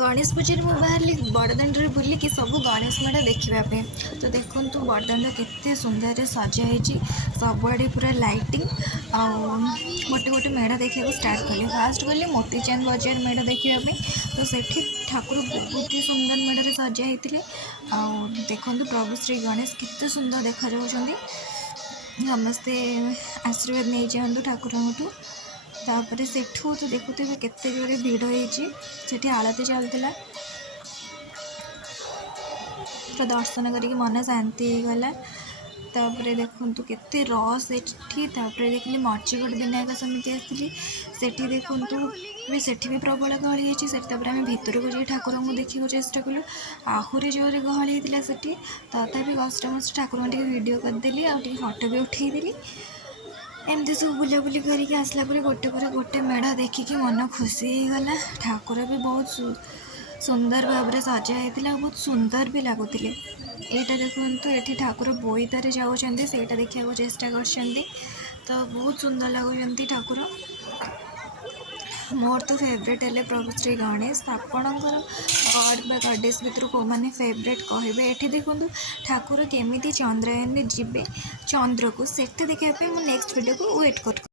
गणेश पूजा मु बाहर बड़दाण्ड बुलिकी सब गणेश मेढ़ देखापी। तो देखु बड़दाण्ड केते सुंदर सजाई सबुआड़े पूरा लाइटिंग आ गोटे गोटे मेढ़ देखा स्टार्ट कली। फास्ट गली मोतीचांद बजार मेढ़ देखापी। तो सेठी ठाकुर बहुत ही सुंदर मेढ़ सजा होते। देखु प्रभु श्री गणेश केते सुंदर देखा समस्ते आशीर्वाद नहीं जातु ठाकुर। तापर सेठू तो देखुते केते जोरे भिड़ होती आलती चलता। तो दर्शन करके मन शांति गला। तापर देखु केते रस एठी। तापर देखली मर्चिगढ़ विनायक समिति आसती सेठी देखु भी सेठी भी प्रबल गहली होती। आम भितर को जाए ठाकुर को देखा चेष्टा कलु आहरी जोर गहली होता सेठी। तथापि कष्ट मष्ट ठाकुर वीडियो करदेली आ फटो भी उठेदेली। एमती सब बुलाबुली करके आसला गोटे पर गोटे मेढ़ देखिकी मन खुशी गला। ठाकुर भी बहुत सुंदर भाव में सजा होता बहुत सुंदर भी लगुले। यहाँ देखो ये ठाकुर बोईतारे जाऊँच से देखा चेष्टा कर। तो बहुत सुंदर लगुच ठाकुर। मोर तो फेवरेट है प्रभु श्री गणेश। आपणकर गॉड बा गॉडेस भितर को मैंने फेवरेट कहे। ये देखो ठाकुर केमी चंद्रायन जी चंद्र को से देखापी। नेक्स्ट वीडियो को वेट कर।